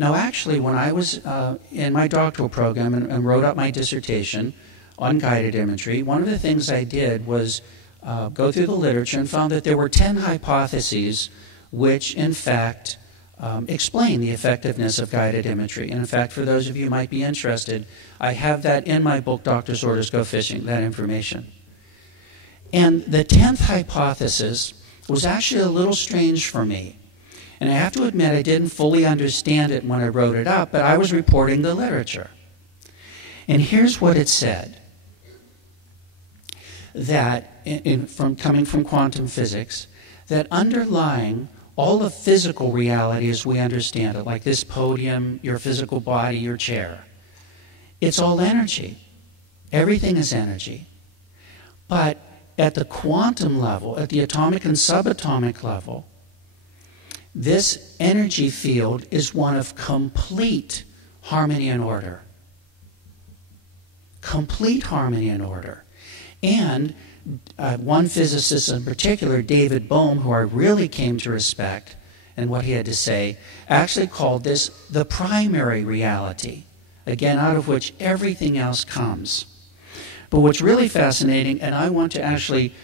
Now, actually, when I was in my doctoral program and wrote up my dissertation on guided imagery, one of the things I did was go through the literature and found that there were 10 hypotheses which, in fact, explain the effectiveness of guided imagery. And in fact, for those of you who might be interested, I have that in my book, Doctor's Orders Go Fishing, that information. And the 10th hypothesis was actually a little strange for me. And I have to admit, I didn't fully understand it when I wrote it up, but I was reporting the literature. And here's what it said. That, coming from quantum physics, that underlying all the physical reality as we understand it, like this podium, your physical body, your chair, it's all energy. Everything is energy. But at the quantum level, at the atomic and subatomic level, this energy field is one of complete harmony and order. Complete harmony and order. And one physicist in particular, David Bohm, who I really came to respect and what he had to say, actually called this the primary reality, again, out of which everything else comes. But what's really fascinating, and I want to actually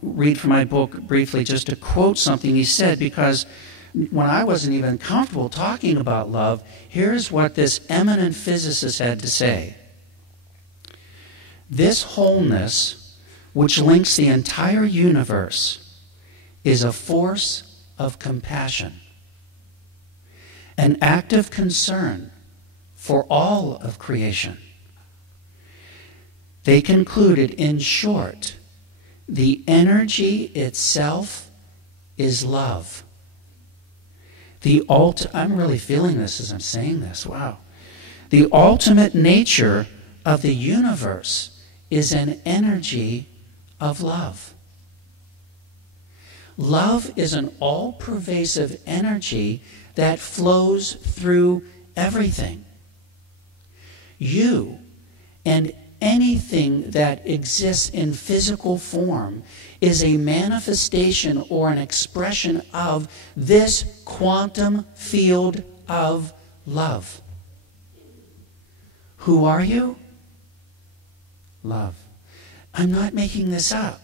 read from my book briefly just to quote something he said, because when I wasn't even comfortable talking about love, here's what this eminent physicist had to say. This wholeness, which links the entire universe, is a force of compassion, an act of concern for all of creation. They concluded, in short, the energy itself is love. I'm really feeling this as I'm saying this, wow. The ultimate nature of the universe is an energy of love. Love is an all-pervasive energy that flows through everything. You and anything that exists in physical form is a manifestation or an expression of this quantum field of love. Who are you? Love. I'm not making this up.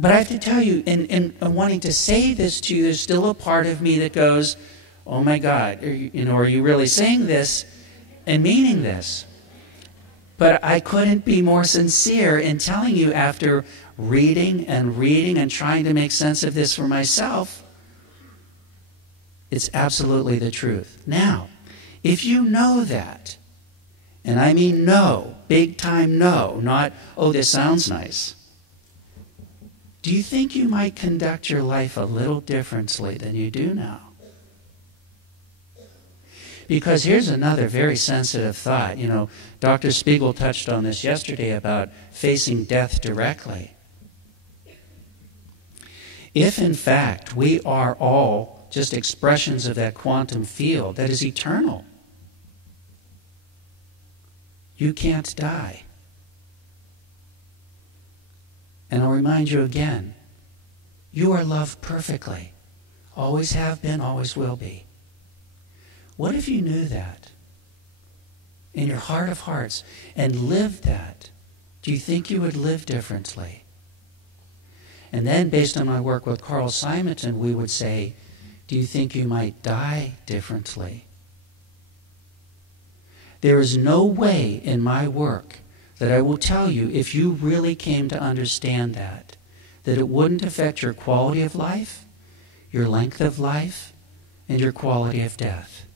But I have to tell you, in wanting to say this to you, there's still a part of me that goes, oh my God, are you really saying this and meaning this? But I couldn't be more sincere in telling you, after reading and trying to make sense of this for myself, it's absolutely the truth. Now, if you know that, and I mean no, big time no, not, oh, this sounds nice, do you think you might conduct your life a little differently than you do now? Because here's another very sensitive thought. You know, Dr. Spiegel touched on this yesterday about facing death directly. If, in fact, we are all just expressions of that quantum field that is eternal, you can't die. And I'll remind you again, you are loved perfectly. Always have been, always will be. What if you knew that in your heart of hearts and lived that? Do you think you would live differently? And then, based on my work with Carl Simonton, we would say, do you think you might die differently? There is no way in my work that I will tell you, if you really came to understand that it wouldn't affect your quality of life, your length of life, and your quality of death.